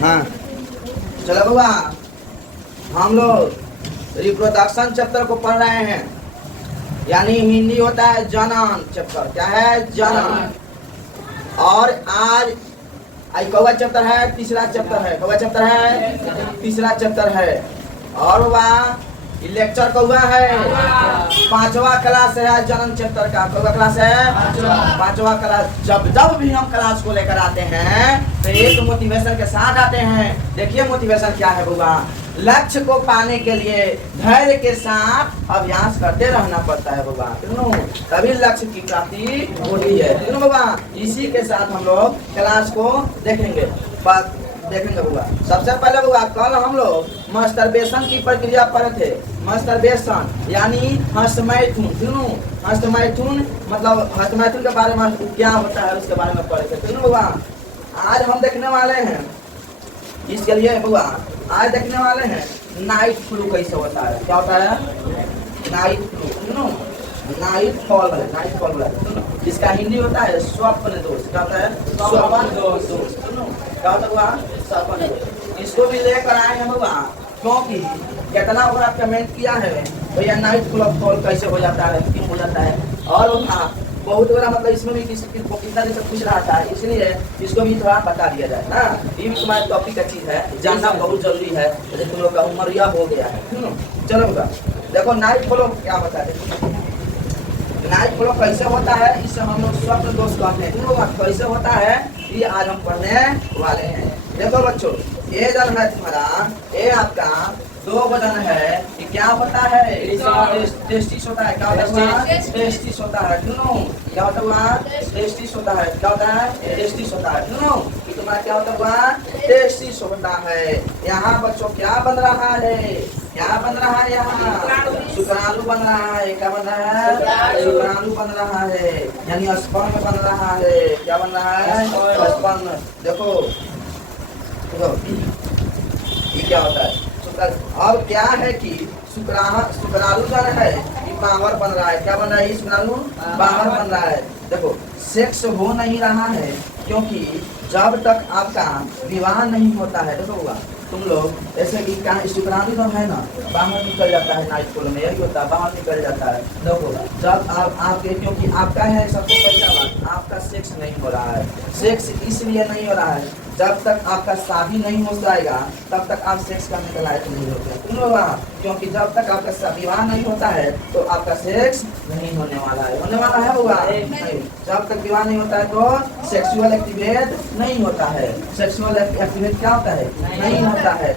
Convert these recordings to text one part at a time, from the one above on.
हाँ चलो बुआ, हम लोग रिप्रोडक्शन चैप्टर को पढ़ रहे हैं, यानी हिंदी होता है जनन चैप्टर। क्या है? जनन। और आज कौवा चैप्टर है, तीसरा चैप्टर है। कौवा चैप्टर है, तीसरा चैप्टर है। और वह लेक्चर कौवा है, 5वां क्लास है जनन चैप्टर का। कौवा क्लास है, 5वां क्लास। जब जब भी हम क्लास को लेकर आते हैं तो एक मोटिवेशन के साथ आते हैं। देखिए मोटिवेशन क्या है बुआ। लक्ष्य को पाने के लिए धैर्य के साथ अभ्यास करते रहना पड़ता है बुआ, तभी लक्ष्य की प्राप्ति होती है बुआ। इसी के साथ हम लोग क्लास को देखेंगे बुआ। सबसे पहले बुआ, कल हम लोग मास्टरबेशन की प्रक्रिया पढ़े थे। मास्टरबेशन यानी हस्तमैथुन। हस्तमैथुन मतलब हस्तमैथुन के बारे में क्या होता है उसके बारे में पढ़े थे बुआ। आज हम देखने वाले हैं इसके लिए बुआ, आज देखने वाले हैं नाइट फ्लू कैसे होता है। क्या होता है? नाइट फ्लू, नाइट फॉल है, नाइट फॉल है। इसका हिंदी होता है स्वप्न दोष। क्या होता है? स्वप्न दोष। क्या होता हुआ? स्वप्न दोष। इसको भी लेकर आए हैं बुआ, क्योंकि कितना बार आप कमेंट किया है भैया नाइट फॉल कैसे हो जाता है, क्यों हो जाता है। और बहुत बड़ा मतलब इसमें भी कितना दिन से पूछ रहा था, इसलिए इसको भी थोड़ा बता दिया जाए ना। ये भी तुम्हारे टॉपिक का चीज है, जानना बहुत जरूरी है। जैसे तुम लोग का उम्र यह हो गया है। चलो बुआ, देखो नाइट फ्लो क्या होता है। नाइट फ्लो कैसे होता है, इससे हम लोग स्वप्न दोष कहते हैं। कैसे होता है ये आज हम पढ़ने वाले हैं। देखो बच्चों, ये जन है तुम्हारा, ये आपका 2 बटन है। ये क्या होता है? टेस्टिस होता है। क्या होता है? टेस्टिस होता है। क्या होता हुआ? टेस्टिस होता है। क्या होता है? टेस्टिस होता है। तुम्हारा क्या होता हुआ? टेस्टिस होता है। यहाँ बच्चों क्या बन रहा है? क्या बन रहा है? यहाँ शुक्राणु बन रहा है। क्या बन रहा है? शुक्राणु बन रहा है, यानी स्पर्म बन रहा है। क्या बन रहा है? स्पर्म। देखो ये क्या होता है? अब क्या है कि शुक्राणु जो है बाहर बन रहा है। क्या बन रहा है? शुक्राणु बाहर बन रहा है। देखो सेक्स हो नहीं रहा है, क्योंकि जब तक आपका विवाह नहीं होता है। देखो हुआ तुम लोग ऐसे कि शुक्राणु जो है ना बाहर निकल जाता है। नाइट फ्लो में यही होता है, बाहर निकल जाता है। देखो जब आपके, क्योंकि आपका है सबसे पहला बात, आपका सेक्स नहीं हो रहा है। सेक्स इसलिए नहीं हो रहा है, जब तक आपका शादी नहीं हो जाएगा तब तक आप सेक्स करने के लायक नहीं होते तुम लोग। क्योंकि जब तक आपका विवाह नहीं होता है तो आपका सेक्स नहीं होने वाला है। होने वाला है होगा नहीं। जब तक विवाह नहीं होता है तो सेक्सुअल एक्टिवेट नहीं होता है। सेक्सुअल एक्टिवेट क्या होता है? नहीं होता है।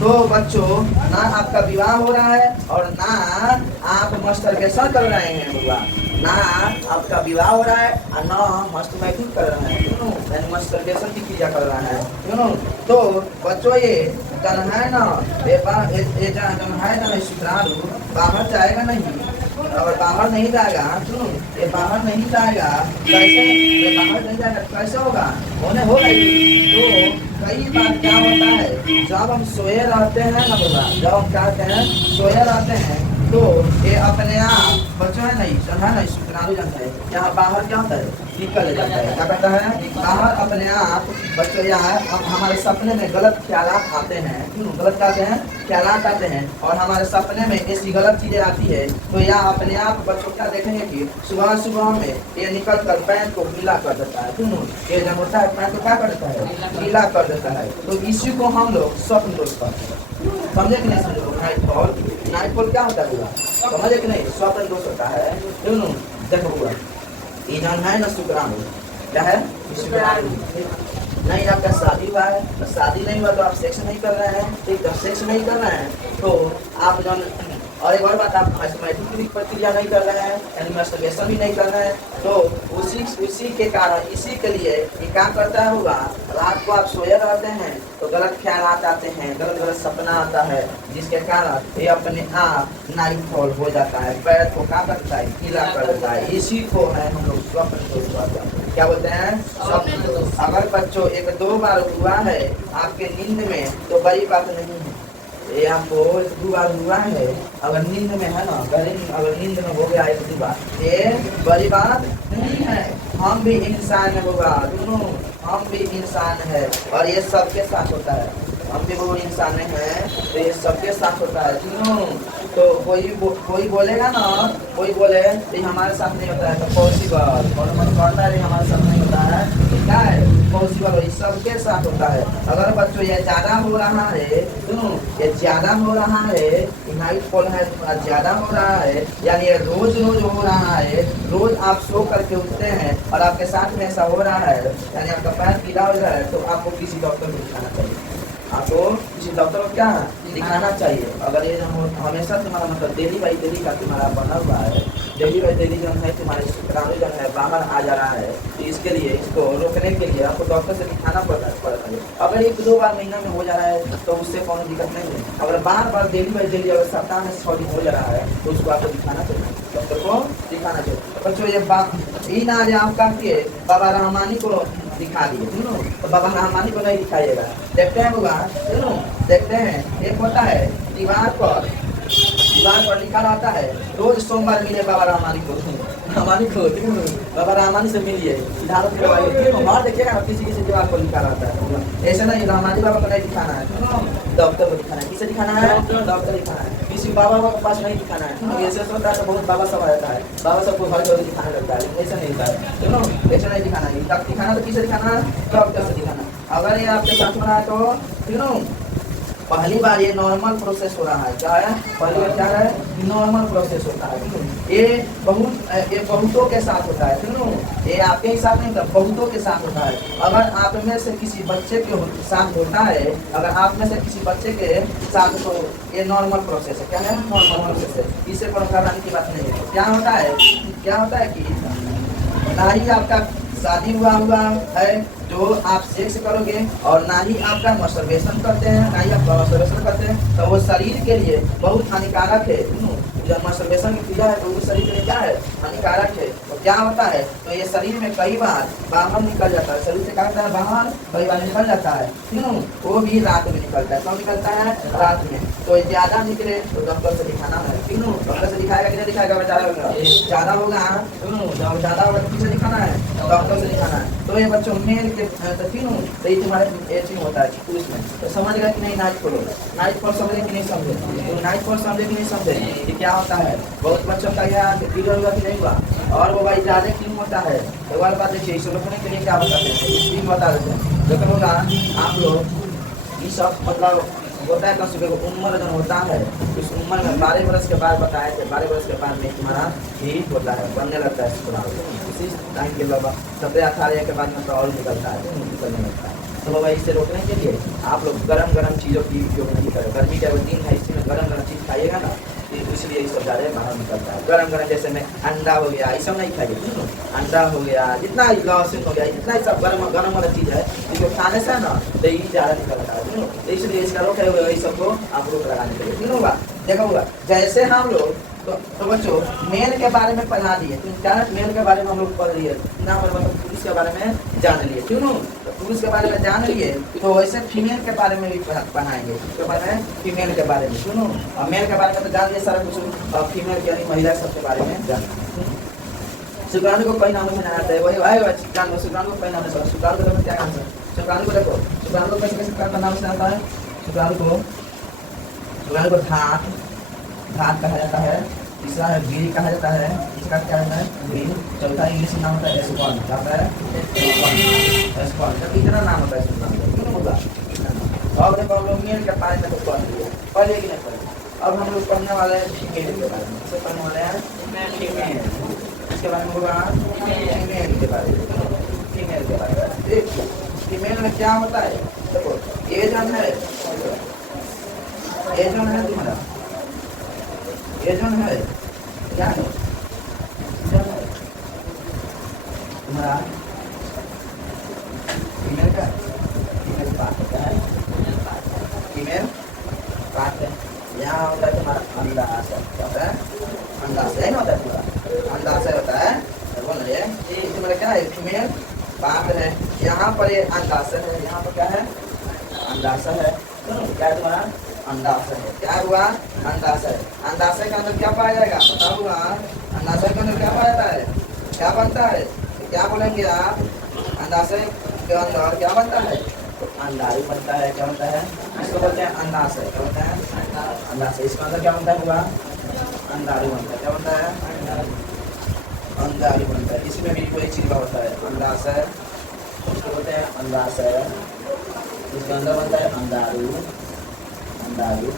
तो बच्चों, ना आपका विवाह हो रहा है और ना आप मास्टरबेशन कर रहे हैं होगा, ना आपका विवाह हो रहा है और ना मास्टरबेशन कर रहे हैं, मास्टरबेशन की क्रिया कर रहा है। तो बच्चों ये जन है ना, ये जन है ना शुक्राणु बाहर जाएगा नहीं। और बाहर नहीं जाएगा, सुनो ये बाहर नहीं जाएगा कैसे? ये बाहर नहीं जाएगा कैसे होगा? होने होगा ही। तो कई बार क्या होता है, जब हम सोए रहते हैं ना बोला, जब हम क्या कहते हैं सोए रहते हैं तो ये अपने आप बच्चों है नहीं है ना शुक्राणु जन है यहाँ बाहर क्या होता है? निकल जाता है। क्या कहता है? बाहर अपने आप बच्चों यहाँ हमारे सपने में गलत ख्यालात आते हैं। क्यों गलत आते हैं? ख्यालात आते हैं और हमारे सपने में ऐसी गलत चीजें आती है तो यहाँ अपने आप बच्चों क्या देखेंगे कि सुबह सुबह में ये निकल कर पैंट को गीला कर देता है। क्यों? ये जब होता है पैंट को क्या कर देता है? गीला कर देता है। तो इसी को हम लोग स्वप्न दोष कहते हैं। समझे कि नहीं समझे? नाइटफॉल, नाइटफॉल क्या होता है? समझे कि नहीं? स्वप्न दोष होता है। देखो हुआ ये जान है ना शुक्राणु क्या है? नहीं आपका शादी हुआ है तो शादी नहीं हुआ तो आप सेक्स नहीं कर रहे हैं। ठीक, जब सेक्स नहीं कर रहे हैं तो आप जन, और एक और बात, आप हस्तमैथुन की प्रक्रिया नहीं कर रहे हैं, यानी मास्टरबेशन भी नहीं कर रहे हैं। तो उसी के कारण, इसी के लिए ये क्या करता है होगा, रात को आप सोए रहते हैं तो गलत ख्याल आते हैं, गलत गलत सपना आता है, जिसके कारण ये अपने आप नाइट फॉल हो जाता है। पैर को क्या करता है? गीला कर देता है। इसी को है हम लोग स्वप्न दोष कहते हैं। क्या बोलते हैं? स्वप्न दोष। अगर बच्चों 1-2 बार हुआ है आपके नींद में तो बड़ी बात नहीं है। ये आपको 2 बार हुआ है, अगर नींद में है ना, अगर नींद में हो गया 1-2 बार, ये बड़ी बात नहीं है। हम भी इंसान होगा, दोनों हम भी इंसान है और ये सबके साथ होता है। हम भी वो इंसान हैं तो ये सबके साथ होता है, क्यों? तो कोई बोलेगा ना, कोई बोले ये हमारे साथ नहीं होता है तो पॉसिबल, और मन करता है हमारे साथ नहीं होता है तो क्या है? पॉसिबल। ये सबके साथ होता है। अगर बच्चों ये ज्यादा हो रहा है, क्यों? ये ज्यादा हो रहा है, नाइट फॉल है थोड़ा ज्यादा हो रहा है, यानी ये रोज रोज हो रहा है, रोज आप सो करके उठते हैं और आपके साथ में ऐसा हो रहा है, यानी आपका पैर गीला हो रहा है, तो आपको किसी डॉक्टर को दिखाना चाहिए। आपको किसी डॉक्टर को क्या दिखाना चाहिए। अगर ये हमेशा तुम्हारा मतलब डेली बाई डेली का तुम्हारा बना हुआ है, डेली बाई डेली जो है तुम्हारे शुक्राणु जो है बाहर आ जा रहा है, तो इसके लिए इसको रोकने के लिए आपको डॉक्टर से दिखाना पड़ता है। अगर 1-2 बार महीना में हो जा रहा है तो उससे कोनो दिक्कत नहीं है। अगर बार बार डेली बाई डेली अगर सप्ताह में 6 दिन हो जा रहा है तो उसको आपको दिखाना चाहिए, डॉक्टर को दिखाना चाहिए। बच्चों ये ना आज आप कहती है बाबा रहमानी को दिखा दिए, तो बाबा रहमानी को नहीं दिखाइएगा। देखते हैं बुआ, देखते हैं एक होता है दीवार पर लिखा रहता है रोज सोमवार मिले बाबा रहमानी को, बाबा रहमानी से मिलिए, और देखिएगा किसी दीवार पर लिखा रहता है। ऐसे नहीं, रहमानी बाबा को नहीं दिखाना है, डॉक्टर को दिखाना है। किसे दिखाना है? डॉक्टर दिखाना है, किसी बाबा के पास नहीं दिखाना है। ऐसे होता है तो बहुत बाबा सब आ जाता है, बाबा सबको हर जगह दिखाने लगता है, लेकिन ऐसा नहीं होता है, ऐसा नहीं दिखाना है। दिखाना तो किसे दिखाना है? डॉक्टर से दिखाना। अगर ये आपके साथ में है तो पहली बार ये नॉर्मल प्रोसेस हो रहा है, क्या है? पहली बार क्या है? नॉर्मल प्रोसेस होता है। ये बहुतों के साथ होता है, क्यों? ये आपके ही साथ नहीं होता, बहुतों के साथ होता है। अगर आप में से किसी बच्चे के साथ होता है, अगर आप में से किसी बच्चे के साथ, तो ये नॉर्मल प्रोसेस है। क्या है? नॉर्मल प्रोसेस है, इससे कोई घबराने की बात नहीं है। क्या होता है कि ना ही आपका शादी हुआ है जो आप सेक्स करोगे, और ना ही आपका मस्टरबेशन करते हैं, ना ही आप मस्टरबेशन करते हैं, तो वो शरीर के लिए बहुत हानिकारक है। जब मस्टरबेशन की क्रिया है तो वो शरीर के लिए क्या है? हानिकारक है। तो क्या होता है? तो ये शरीर में कई बार बाहर निकल जाता है, शरीर से क्या होता है? बाहर कई बार निकल जाता है, क्यों? वो भी रात में निकलता है। कब निकलता है? रात में। तो ज्यादा निकले तो डॉक्टर से दिखाना है, क्यों? डॉक्टर से दिखाएगा कि नहीं दिखाएगा? ज्यादा होगा, जब ज्यादा होगा तो किसे दिखाना है? डॉक्टर से दिखाना है। तो ये बच्चों मेल के तो ये तुम्हारे एचिंग होता है पुरुष में, तो समझ गया कि नहीं? नाइट फॉल समझे कि नहीं समझे? तो नाइट फॉल समझे कि नहीं समझे? ये क्या होता है? बहुत बच्चों का यहाँ क्लियर हुआ कि नहीं हुआ? और वो भाई ज्यादा क्यों होता है? एक बार बात देखिए, इसे रोकने के लिए क्या बताते हैं, बता देते हैं। लेकिन होगा आप लोग ये सब मतलब होता है कम सुबह उम्र जब होता है, उस उम्र में 12 वर्ष के बाद बताए थे, 12 वर्ष के बाद में तुम्हारा यही होता है, बनने लगता है शुक्राणु। इसी टाइम के बाबा 17-18 के बाद में तो और निकलता है, निकलने लगता है। तो बाबा इसे रोकने के लिए आप लोग गरम चीज़ों की उपयोग नहीं करें। गर्मी का दिन है, इसी में गरम चीज़ खाइएगा ना, इसलिए ये सब ज़्यादा बाहर निकलता है। गरम जैसे में अंडा हो गया, ये सब नहीं खाइए। अंडा हो गया, जितना लहसुन हो गया, जितना सब गरम वाला चीज़ है, इसको खाने से ना तो ये ज़्यादा निकलता है। तो इसलिए इसका रोक है ये सबको आप रोक लगाने के लिए, क्यों होगा? देखा होगा जैसे हम लोग तो बच्चों मेल के बारे में पढ़ा दिए, तो क्या मेल के बारे में हम लोग पढ़ लिए ना, मतलब पुरुष के बारे में जान लिए, क्यों? तो पुरुष के बारे में जान लिए तो वैसे फीमेल के बारे में भी पढ़ाएंगे। उसके बारे में फीमेल के बारे में, क्यों? और मेल के बारे में तो जान लिए सारा कुछ, और फीमेल यानी महिला सबके बारे में जान। शुक्राणु को कई नामों से जाना जाता है, वही जान लो। शुक्राणु को कई नामों से, शुक्राणु को क्या नाम है? शुक्राणु को देखो, शुक्राणु को कैसे नाम से आता है? शुक्राणु को धात कहा जाता है। तीसरा है वीर कहा जाता है, इसका क्या है? वीर। चौथा इंग्लिश में नाम होता है एस्पर्म, क्या होता है? एस्पर्म। तो कितना नाम होता है शुक्राणु? क्यों होगा? अब देखो हम लोग मेल के बारे में तो पढ़ लिए, पढ़े कि नहीं पढ़े? अब हम लोग पढ़ने वाले हैं फीमेल के बारे में। इससे पढ़ने वाले हैं फीमेल, इसके बारे में होगा फीमेल के बारे में। फीमेल के बारे में देखो, फीमेल में क्या होता है? देखो एजन है, एजन है तुम्हारा, एजन है क्या है? तुम्हारा फीमेल का फीमेल पार्ट होता है, फीमेल पार्ट है। यहाँ होता है तुम्हारा अंडाशय, क्या होता है? अंडाशय नहीं होता है, पूरा अंडाशय होता है। बोल रहे हैं तुम्हारा क्या है? फीमेल पार्ट है। यहाँ पर ये अंडाशय है, यहाँ पर क्या है? अंडाशय है। क्या है तुम्हारा? अंडाशय है। क्या हुआ? अंडाशय। अंडाशय के अंदर क्या पाया जाएगा? पता हुआ? अंडाशय के अंदर क्या पाया जाता है? क्या बनता है? क्या बोलेंगे आप? अंडाशय के अंदर क्या बनता है, तो अंडारू बनता है। क्या बनता है, इसको बोलते हैं अंडाशय। क्या बनता है, अंडाशय। इसके अंदर क्या बनता है पूरा, अंडारू बनता है। क्या बनता है, अंडारू बनता है। इसमें भी कोई चीज का होता है अंडाशय, इसको बोलते हैं अंडाशय। इसके अंदर बनता है अंडारू, अंडारू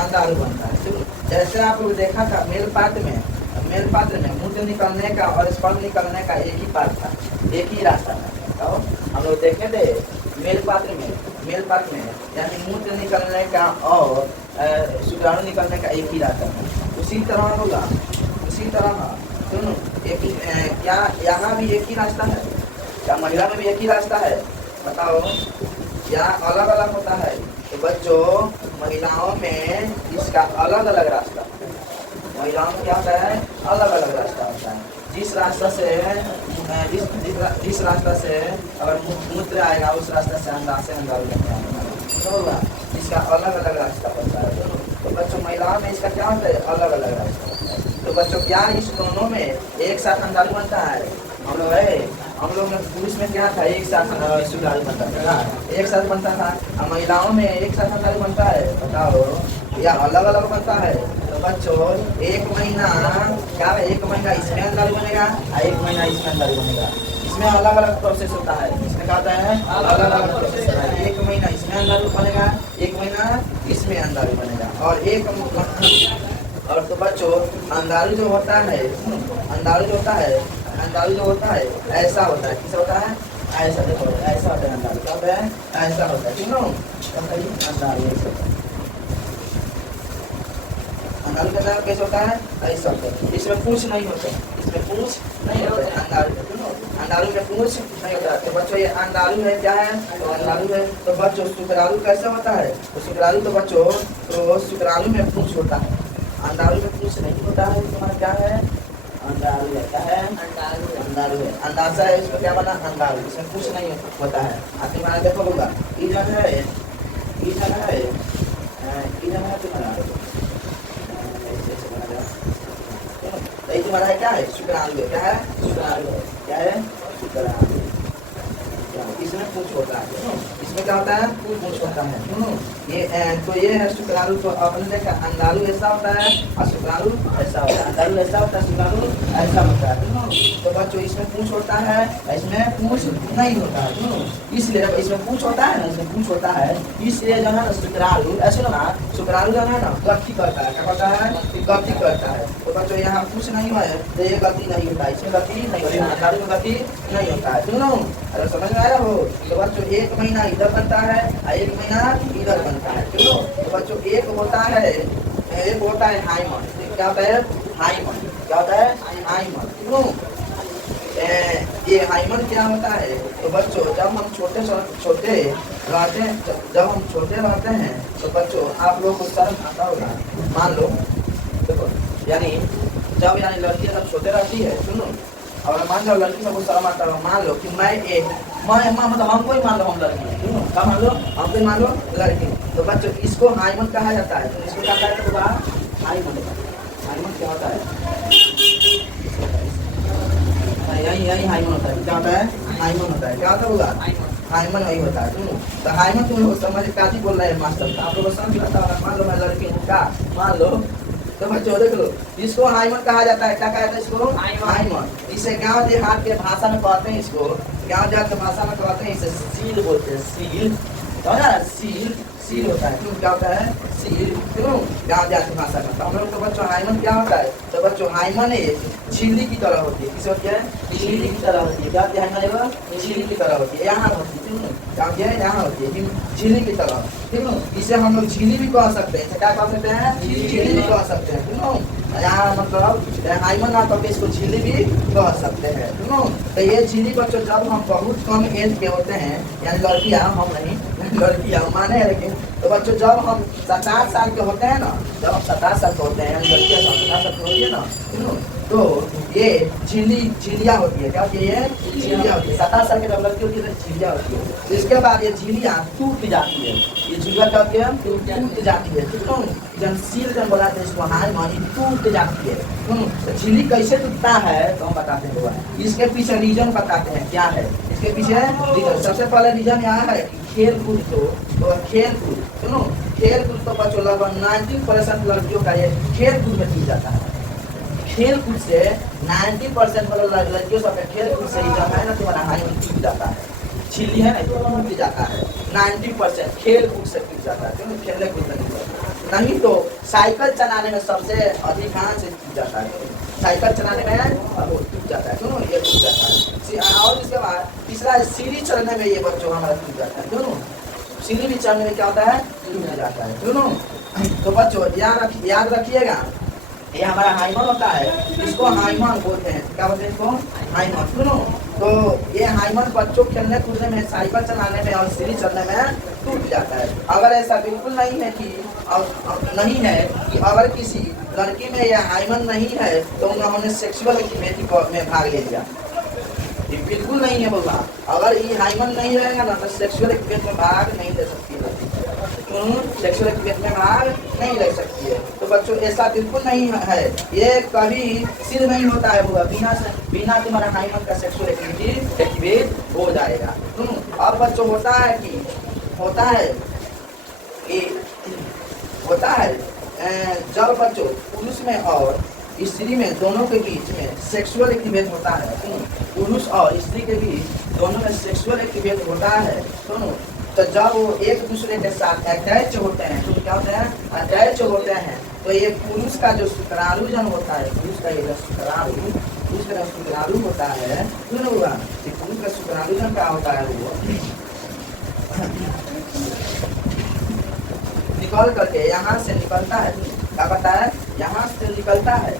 अंडारू बनता है। ठीक, जैसे आप लोग देखा था मेल पात्र में, मेल पात्र में मूत्र निकलने का और स्पर्म निकलने का एक ही पात्र था, एक ही रास्ता था। तो हम लोग देखे थे मेल पात्र में, मेल पात्र में यानी मूत्र निकलने का और शुक्राणु निकलने का एक ही रास्ता था। उसी तरह होगा, उसी तरह सुनो एक ही क्या यहाँ भी एक ही रास्ता है, क्या महिला में भी एक ही रास्ता है, बताओ या अलग अलग होता है। तो बच्चों महिलाओं में इसका अलग अलग रास्ता, महिलाओं में क्या होता है, अलग अलग रास्ता होता है। जिस रास्ता से जिस रास्ता से अगर मूत्र आएगा उस रास्ता से अंडाशय अंडारू होगा, इसका अलग अलग रास्ता होता है। तो बच्चों महिलाओं में इसका क्या होता है, अलग अलग रास्ता होता है। तो बच्चों क्या इस दोनों में एक साथ अंडारू बनता है, हम लोग में पुरुष में क्या था, एक साथ शुक्राणु बनता था, एक साथ बनता था। और महिलाओं में एक साथ अंडारू बनता है, बताओ या अलग अलग बनता है। तो बच्चों एक महीना क्या है, एक महीना इसमें अंडारू बनेगा और एक महीना इसमें अंडारू बनेगा। इसमें अलग अलग प्रोसेस होता है, इसमें क्या होता है, अलग अलग प्रोसेस होता है। एक महीना इसमें अंडारू बनेगा, एक महीना इसमें अंडारू बनेगा और एक और तो बच्चों अंडारू जो होता है, अंडारू जो होता है, अंडारू जो होता है ऐसा होता है, किस होता है, ऐसा देखो ऐसा होता है अंडारू। क्या होता है, ऐसा होता है, क्यों अंडारू ऐसा होता है। अंडारू का नाम कैसे होता है, ऐसा होता है। इसमें पूंछ नहीं होता है, इसमें पूंछ नहीं होता है अंडारू, अंडारू में पूंछ नहीं होता है। तो बच्चों ये अंडारू है, क्या है, तो अंडारू है। तो बच्चों शुक्राणु कैसा होता है, तो शुक्राणु तो बच्चों तो शुक्राणु में पूंछ होता है, अंडारू में पूंछ नहीं होता है। तुम्हारा क्या है, अंडारू है, क्या है, अंडारू है। अंडाशय है, इसको क्या बना, अंडारू, इसमें कुछ नहीं होता है। आपने माना देखो होगा इधर है, इधर है, इधर है तुम्हारा, तो तुम्हारा है क्या है, शुक्राणु है। क्या है, शुक्राणु है, क्या है, शुक्राणु। इसमें पूछ होता है, इसमें क्या होता है, पूछ होता है। ये तो ये है शुक्राणु। तो आपने देखा अंडारू ऐसा होता है और शुक्राणु ऐसा होता है, अंडारू ऐसा होता है, शुक्राणु ऐसा होता है। तो बच्चों इसमें पूछ होता है, इसमें पूछ नहीं होता है, इसलिए इसमें पूछ होता है ना, इसमें पूछ होता है, इसलिए जो है ना शुक्राणु ऐसे ना, शुक्राणु जो है ना गति करता है। क्या करता है, गति करता है। तो बच्चों यहाँ पूछ नहीं है तो ये गति नहीं होता है, इसमें गति नहीं होती है, अंडारू में गति नहीं होता है। सुनो अगर समझ में आया हो तो बच्चों एक महीना इधर बनता है और एक महीना इधर बनता है। क्यों, तो बच्चों एक होता है, एक होता है हाइमन। क्या होता है, हाइमन। क्या होता है, हाइमन। क्यों, ये हाइमन क्या होता है, तो बच्चों जब हम छोटे रहते हैं, जब हम छोटे रहते हैं तो बच्चों आप लोग को शर्म आता होगा। मान लो देखो यानी जब यानी लड़कियां जब छोटे रहती है, सुनो और मान लो लड़की सबको शर्म आता है। मान लो कि मैं मतलब हमको ही मान लो हम लड़की है, क्या मान लो, हमको ही मान लो लड़की। तो बच्चों इसको हाइमन कहा जाता है। तो इसको क्या कहता है, हाइमन। हाइमन क्या होता है, यही हाइमन होता है। क्या होता है, हाइमन होता है। क्या होता होगा, हाइमन वही होता है। तो हाइमन तुम समझ काजी बोल रहे हैं मास्टर, आप लोग समझ आता है। मान लो मैं लड़की हूँ, क्या मान लो, तो बच्चों देख लो इसको हाइमन कहा जाता है। क्या कहते हैं इसको, हाइमन। इसे गाँव देहात के भाषा में कहते हैं, इसको गाँव देहात के भाषा में कहते हैं, इसे सील बोलते हैं। सील सील सील होता है। क्यों, क्या होता है, सील। क्यों, गाँव देहात की भाषा में। तो हम लोग तो बच्चों हाइमन क्या होता है, तो बच्चों हाइमन झिल्ली की तरह होती है। किस होती है, झिल्ली की तरह होती है। क्या होती है, हाइमन झिल्ली की तरह होती है, यहाँ होती है। क्या होती है, यहाँ होती है झिल्ली की तरह। ठीक है, इसे हम लोग झिल्ली भी कह सकते हैं। क्या कह सकते हैं, झिल्ली भी कह सकते हैं। क्यों, यहाँ मतलब हाइमन ना करके इसको झिल्ली भी कह सकते हैं। क्यों, तो ये झिल्ली बच्चों जब हम बहुत कम एज के होते हैं, यानी लड़कियाँ हम नहीं लड़कियां माने हैं, लेकिन तो बच्चों जब हम 7-8 साल के होते हैं ना, जब हम 7-8 साल के होते हैं, लड़कियां 7-8 साल की होती है ना, तो ये झिलिया होती है। क्या होती है? झिलिया होती है। 7-8 साल की जब लड़की होती है तो झिलिया होती है। तो इसके बाद ये झिलिया टूट जाती है। ये झिलिया क्या होती है? टूट जाती है। क्यों? जब सील जब बोला था इसको हाई मानी टूट जाती है। तो झिल्ली कैसे टूटता है तो हम बताते हैं। इसके पीछे रीजन बताते हैं क्या है इसके पीछे रीजन। सबसे पहले रीजन यहाँ है खेल कूद। तो खेल कूद सुनो, खेल कूद तो बच्चों लगभग 90% लड़कियों का ये खेल कूद में टूट जाता है। खेल कूद से 90% मतलब लड़कियों सब खेल कूद से ही जब है ना तुम्हारा हाई में टूट जाता है। छिल्ली है ना तो टूट जाता है। 90% खेल कूद से टूट जाता है। क्यों? खेलने कूद में टूट जाता है। नहीं तो साइकिल चलाने में सबसे अधिकांश टूट जाता है। साइकिल चलाने में टूट जाता है। क्यों? ये टूट जाता है। और इसके बाद तीसरा सीढ़ी चढ़ने में ये बच्चों हमारा टूट जाता है। क्यों? सीढ़ी भी चढ़ने में क्या होता है? टूट जाता है। क्यों? तो बच्चों याद रखिएगा, ये हमारा हाइमन होता है, इसको हाइमन बोलते हैं। क्या बोलते हैं इसको? हाइमन। सुनो, तो ये हाइमन बच्चों खेलने कूदने में, साइकिल चलाने में और सीढ़ी चढ़ने में टूट जाता है। अगर ऐसा बिल्कुल नहीं है कि अगर किसी लड़की में यह हाइमन नहीं है तो उन्होंने सेक्सुअल एक्टिविटी में भाग ले लिया। ये बिल्कुल नहीं है बोला। अगर ये हाइमन नहीं रहेगा ना तो सेक्सुअल एक्टिविटी में भाग नहीं ले सकती है। सेक्सुअल एक्टिविटी में भाग नहीं ले सकती है। तो बच्चों ऐसा बिल्कुल नहीं है, ये कभी सिद्ध नहीं होता है होगा बिना तुम्हारा हाइमन का सेक्सुअल एक्टिवेट हो जाएगा। अब बच्चों होता है जब बच्चों पुरुष में और स्त्री में दोनों के बीच में सेक्सुअल एक्टिवेट होता है। पुरुष और स्त्री के बीच दोनों में सेक्सुअल एक्टिवेट होता है। सुनो, तो जब वो एक दूसरे के साथ अटैच होते हैं तो क्या होते हैं? अटैच होते हैं। तो ये पुरुष का जो शुक्राणु जन होता है, पुरुष का ये जो शुक्राणु होता है, सुनो हुआ कि पुरुष का शुक्राणु जन क्या होता है? वो निकल करके यहाँ से निकलता है। क्या पता है? यहाँ से निकलता है।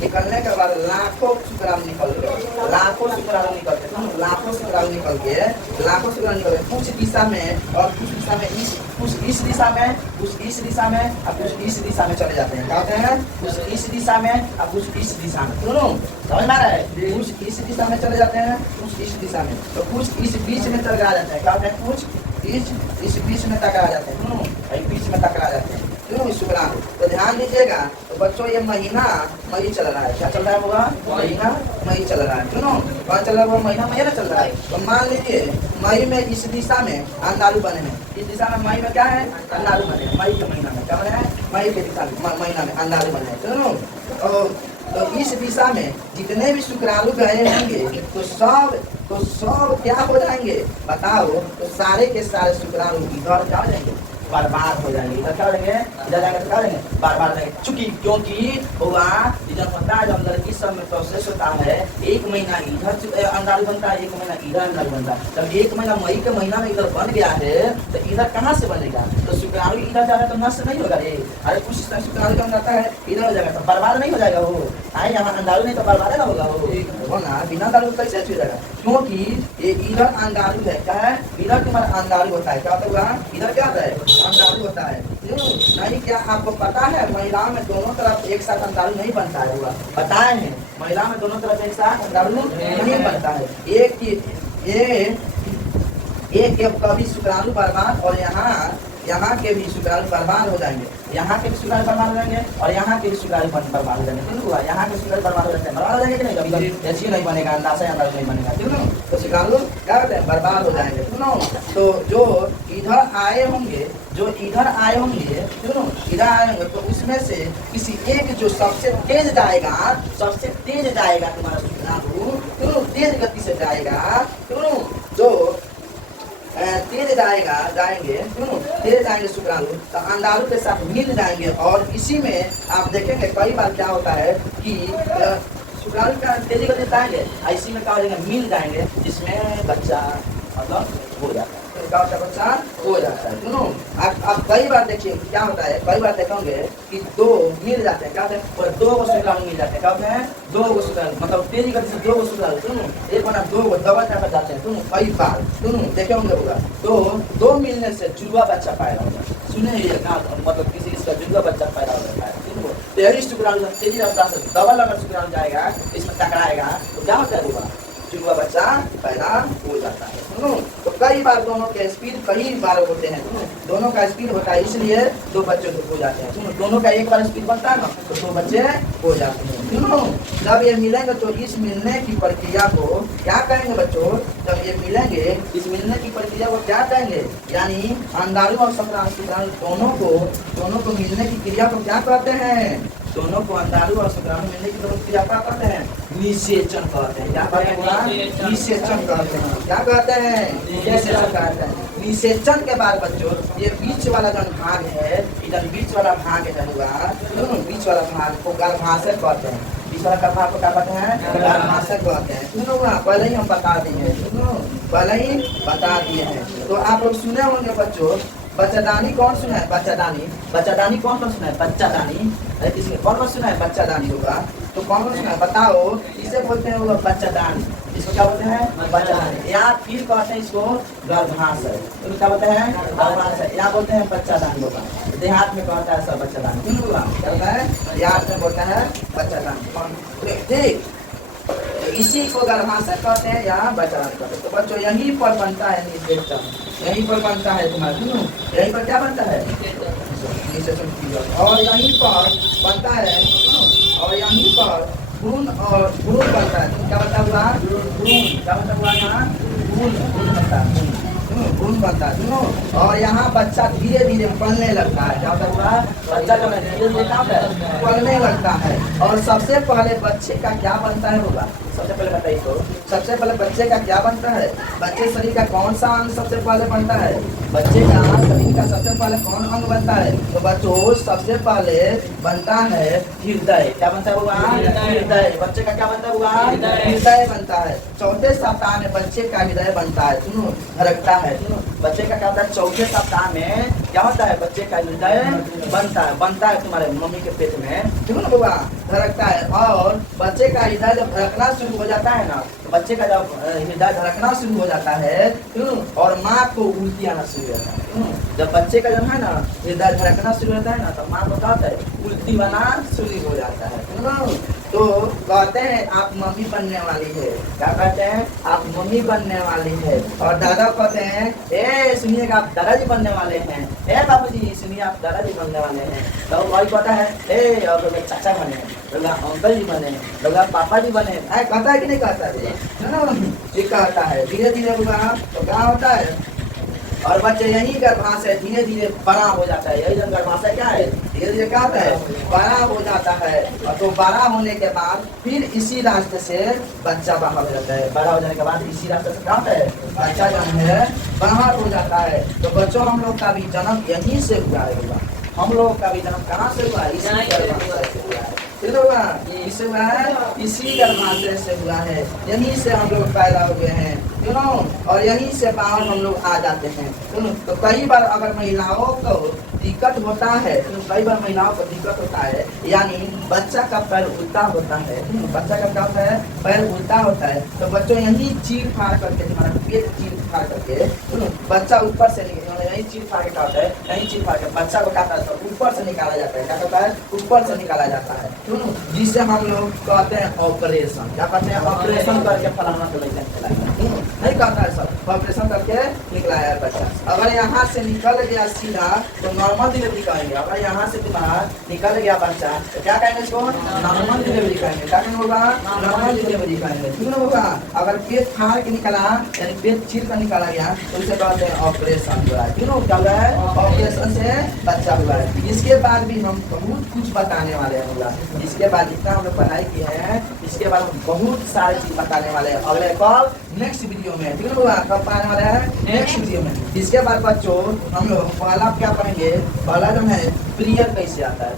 निकलने के बाद लाखों शुक्राणु निकल के कुछ दिशा में और कुछ दिशा में कुछ इस दिशा में, कुछ इस दिशा में और कुछ इस दिशा में चले जाते हैं। क्या होते हैं? कुछ इस दिशा में और कुछ इस दिशा में। सुनो, समझ में आ रहा है? कुछ इस दिशा में चले जाते हैं, कुछ इस दिशा में, तो कुछ इस बीच में टकरा जाते हैं। क्या होते हैं? कुछ इस बीच में टकरा जाते हैं। बीच में टकरा जाते हैं। क्यों? शुक्राणु। तो ध्यान दीजिएगा। तो बच्चों ये महीना मई चल रहा है। क्या चल रहा है होगा? महीना मई चल रहा है। क्यों? कौन चल रहा है? महीना मई ना चल रहा है। तो मान लीजिए मई में इस दिशा में अंधारू बने हैं। इस दिशा में मई में क्या है? अंधारू बने हैं। मई के महीना में क्या बने हैं? मई के दिशा में महीना में अंधारू बने हैं। क्यों? तो इस दिशा में जितने भी शुक्राणु गए होंगे तो सब क्या हो जाएंगे बताओ? तो सारे के सारे शुक्राणु इधर क्या हो जाएंगे? बर्बाद हो जाएंगे। इधर क्या हो जाएंगे? इधर जाएंगे तो क्या हो जाएंगे? बर्बाद हो जाएंगे। चूंकि क्योंकि हुआ जब होता है, जब लड़की सब में प्रोसेस होता है, 1 महीना इधर अंधारू बनता है, 1 महीना इधर अंधारू बनता है। जब 1 महीना मई के महीना में इधर बन गया है तो इधर कहाँ से बनेगा? तो शुक्राणु इधर जा रहा है तो नष्ट नहीं होगा। अरे कुछ शुक्राणु जब जाता है इधर हो जाएगा तो बर्बाद नहीं हो जाएगा। वो आए यहाँ अंधारू नहीं तो बर्बाद ना होगा। वो ना बिना अंधारू कैसे हो जाएगा? क्योंकि ये इधर अंधारू है। क्या है? इधर तुम्हारा अंधारू होता है। क्या होगा? इधर क्या होता है? अंधारू होता है। नहीं, क्या आपको पता है महिलाओं में दोनों तरफ एक साथ अंधारू नहीं बनता है? हुआ बताए हैं, महिला में दोनों तरफ एक साथ अंधारू नहीं बनता है। एक कभी शुक्राणु बर्बाद और यहाँ के भी शुक्राणु बर्बाद हो जाएंगे। यहाँ के भी शुक्राणु बर्बाद हो जाएंगे और यहाँ के भी शुक्राणु बर्बाद हो जाएंगे। क्यों हुआ? यहाँ के शुक्राणु बर्बाद हो जाएंगे कि नहीं? कभी ऐसी नहीं बनेगा, अंदाजा अंदाज नहीं बनेगा। क्यों? तो शुक्राणु क्या कहते हैं? बर्बाद हो जाएंगे। क्यों? तो जो इधर आए होंगे क्यों? इधर आए होंगे तो उसमें से किसी एक जो सबसे तेज जाएगा तुम्हारा शुक्राणु, क्यों? तेज गति से जाएगा। क्यों? जो तेज जाएंगे शुक्राणु तो अंधारू के साथ मिल जाएंगे। और इसी में आप देखेंगे कई बार क्या होता है कि शुक्राणु का तेजी गति जाएंगे, इसी में क्या हो जाएंगे? मिल जाएंगे, जिसमें बच्चा मतलब हो जाता है। क्या होता है बच्चा, हो जाता है। सुनो आप कई बार देखिए क्या होता है, कई बार देखेंगे कि दो मिल जाते हैं, क्या होता है, और दो को शुक्राणु मिल जाते हैं, क्या होते हैं, दो को शुक्राणु, मतलब तेजी गति से दो को शुक्राणु, सुनो एक बना दो को डबल कर जाते हैं, सुनो कई बार, सुनो देखे होंगे होगा, तो दो मिलने से जुड़वा बच्चा पैदा होगा। सुने ये मतलब किसी इसका जुड़वा बच्चा पैदा हो जाता है। सुनो तो यही शुक्राणु तेजी रफ्तार से डबल अगर शुक्राणु जाएगा इसमें टकराएगा तो क्या होता है, जुड़वा बच्चा पैदा हो जाता है। सुनो तो कई बार दोनों के स्पीड कई बार होते हैं, सुनो दोनों का स्पीड होता है, इसलिए दो बच्चे हो जाते हैं। सुनो दोनों का एक बार स्पीड बनता है ना तो दो बच्चे हो जाते हैं। सुनो जब ये मिलेंगे तो इस मिलने की प्रक्रिया को क्या कहेंगे बच्चों, जब ये मिलेंगे इस मिलने की प्रक्रिया को क्या कहेंगे, यानी अंडाणु और शुक्राणु दोनों को मिलने की क्रिया को क्या कहते हैं, दोनों को अंडाणु और शुक्राणु मिलने की क्रिया क्या कहते हैं, निषेचन कहते हैं। क्या कहते हैं, निषेचन कहते हैं। क्या कहते हैं, निषेचन कहते हैं। निषेचन के बाद बच्चों ये बीच वाला जो भाग है, इधर बीच वाला भाग है हुआ, बीच वाला भाग को गर्भाशय कहते हैं। बीच वाला भाग को क्या कहते हैं, गर्भाशय कहते हैं। सुनो पहले ही हम बता दिए हैं, सुनो पहले ही बता दिए हैं। तो आप लोग सुने होंगे बच्चों, बच्चादानी कौन सुना है, बच्चादानी कौन सुना है, बच्चादानी किसने कौन सुना है, बच्चादानी होगा तो कौन सुना है बताओ, इसे बोलते हैं वो बच्चादानी, इसको क्या बोलते हैं, बच्चादानी, या फिर कहते हैं इसको गर्भाशय, तो क्या बोलते हैं, गर्भाशय, या बोलते हैं बच्चादानी होगा। देहात में कहता है सब बच्चादानी, क्यों होगा क्या होता है, देहात में बोलता है बच्चादानी। ठीक इसी को गर्भाशय कहते हैं या बच्चादानी कहते हैं। तो बच्चों यहीं पर बनता है निषेचन, यहीं पर बनता है तुम्हारा, सुनो यहीं पर क्या बनता है, निषेचन क्रिया, और यहीं पर बनता है, और यहीं पर भ्रूण और भ्रूण बनता है। क्या बनता हुआ, भ्रूण, क्या बनता हुआ यहाँ, भ्रूण बनता है, भ्रूण बनता है। सुनो और यहाँ बच्चा धीरे धीरे पलने लगता है। क्या होता हुआ, बच्चा जो है धीरे धीरे क्या होता है, पलने लगता है। और सबसे पहले बच्चे का क्या बनता है होगा, सबसे पहले बताइए तो, सबसे पहले बच्चे का क्या बनता है, बच्चे शरीर का कौन सा अंग सबसे पहले बनता है, बच्चे का शरीर का सबसे पहले कौन अंग बनता है, तो बच्चों सबसे पहले बनता है हृदय। क्या बनता है हुआ, हृदय, बच्चे का क्या बनता हुआ, हृदय बनता है। चौथे सप्ताह में बच्चे का हृदय बनता है, सुनो धड़कता है। सुनो बच्चे का क्या होता है, चौथे सप्ताह में क्या होता है, बच्चे का हृदय बनता है तुम्हारे मम्मी के पेट में, ठीक है ना बाबा, धड़कता है। और बच्चे का हृदय जब धड़कना शुरू हो जाता है ना, तो बच्चे का जब हृदय धड़कना शुरू हो जाता है और माँ को उल्टी आना शुरू हो जाता है। जब बच्चे का जो है ना हृदय धड़कना शुरू होता है ना, तो माँ को क्या होता है, उल्टी आना शुरू हो जाता है। तो कहते हैं आप मम्मी बनने वाली है, क्या कहते हैं, आप मम्मी बनने वाली है। और दादा कहते हैं ए सुनिएगा आप दादाजी बनने वाले हैं, ए बाबूजी सुनिए आप दादाजी बनने वाले हैं। तो भाई कहता है ए चाचा बने, अंकल जी बने, पापा जी बने, कहता है कि नहीं कहता है ना, ये कहता है। धीरे धीरे तो क्या होता है, और बच्चे यही गर्भाशय धीरे धीरे बड़ा हो जाता है। यही गर्भाशय क्या है, धीरे धीरे क्या होता है, बड़ा हो जाता है। और तो बड़ा होने के बाद फिर इसी रास्ते से बच्चा बाहर हो जाता है। बड़ा हो जाने के बाद इसी रास्ते से क्या होता है, बच्चा जो है बाहर हो जाता है। तो बच्चों हम लोग का भी जन्म यहीं से हुआ है, हम लोग का भी जन्म कहाँ से हुआ है, इसी गर्भाशय से हुआ है, इसे हुआ है, इसी गर्भाशय से हुआ है। यहीं से हम लोग पैदा हुए हैं, और यहीं से बाहर हम लोग आ जाते हैं। तो कई बार अगर महिलाओं को दिक्कत होता है, तो कई बार महिलाओं को दिक्कत होता है, यानी बच्चा का पैर उल्टा होता है, बच्चा का क्या होता है, पैर उल्टा होता है। तो बच्चों यही चीर फाड़ करके, तुम्हारा पेट चीर फाड़ करके बच्चा ऊपर से यही चीर फाड़ के क्या होता है, यही चीर फाड़ के बच्चा को क्या करता है, ऊपर से निकाला जाता है। क्या होता है, ऊपर से निकाला जाता है, जिसे हम लोग कहते हैं ऑपरेशन। क्या कहते हैं, ऑपरेशन करके फलाना को लेकर नहीं कहता है, सब ऑपरेशन करके निकला है बच्चा। अगर यहाँ से निकल गया सीधा तो नॉर्मल डिलीवरी कहेंगे। अगर यहाँ से तुम्हारा निकल गया बच्चा तो क्या कहेंगे, इसको नॉर्मल डिलीवरी कहेंगे। क्या कहेंगे होगा, नॉर्मल डिलीवरी कहेंगे, ठीक है होगा। अगर पेट फाड़ के निकला यानी पेट चीर कर निकाला गया तो उसे कहते हैं ऑपरेशन हुआ है, क्या हुआ है, ऑपरेशन से बच्चा हुआ है। इसके बाद भी हम बहुत कुछ बताने वाले हैं होगा। इसके बाद जितना हम लोग पढ़ाई किए हैं, इसके बाद हम बहुत सारी चीज बताने वाले हैं अगले कल नेक्स्ट वीडियो में, ठीक है ना। कब पढ़ाने वाले हैं, नेक्स्ट वीडियो में। इसके बाद बच्चों हम लोग पहला क्या पढ़ेंगे, पहला जो है पीरियड कैसे आता है,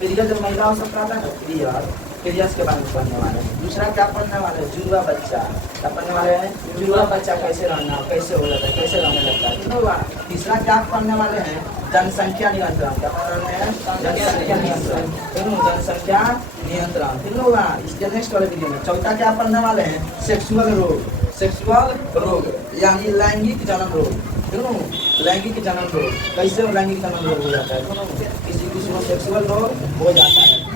पीरियड जब महिलाओं से आता है ना, क्रियास के बारे में पढ़ने वाले हैं। दूसरा क्या पढ़ने वाले हैं, जुड़वा बच्चा। क्या पढ़ने वाले हैं, जुड़वा बच्चा कैसे रहना, कैसे हो जाता है, कैसे रहने लगता है, ठीक होगा। तीसरा क्या पढ़ने वाले हैं, जनसंख्या नियंत्रण। क्या पढ़ रहे हैं, जनसंख्या नियंत्रण, जनसंख्या नियंत्रण, ठीक होगा। इसके नेक्स्ट वाले वीडियो में चौथा क्या पढ़ने वाले हैं, सेक्सुअल रोग। सेक्सुअल रोग यानी लैंगिक जन्म रोग, लैंगिक जन्म रोग, कैसे लैंगिक जन्म रोग हो जाता है, किसी किसी को सेक्सुअल रोग हो जाता है।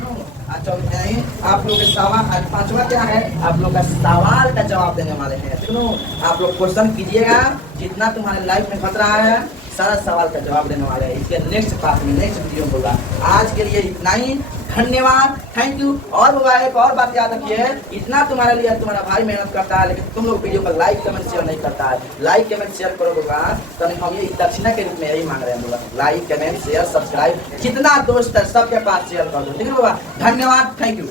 आप लोग के सवाल, पांचवा क्या है, आप लोग का सवाल का जवाब देने वाले हैं, ठीक। आप लोग क्वेश्चन कीजिएगा, जितना तुम्हारे लाइफ में घट रहा है सारा सवाल का जवाब देने वाले हैं। इसके नेक्स्ट पार्ट में, नेक्स्ट वीडियो में होगा। आज के लिए इतना ही, धन्यवाद, थैंक यू। और होगा एक और बात याद रखिए, इतना तुम्हारे लिए तुम्हारा भाई मेहनत करता है, लेकिन तुम लोग वीडियो को लाइक कमेंट शेयर नहीं करता है। लाइक कमेंट शेयर करोगे तो हम ये दक्षिणा के रूप में यही मांग रहे हैं बोला, लाइक कमेंट शेयर सब्सक्राइब, जितना दोस्त है सबके पास शेयर कर दो, ठीक है। धन्यवाद, थैंक यू।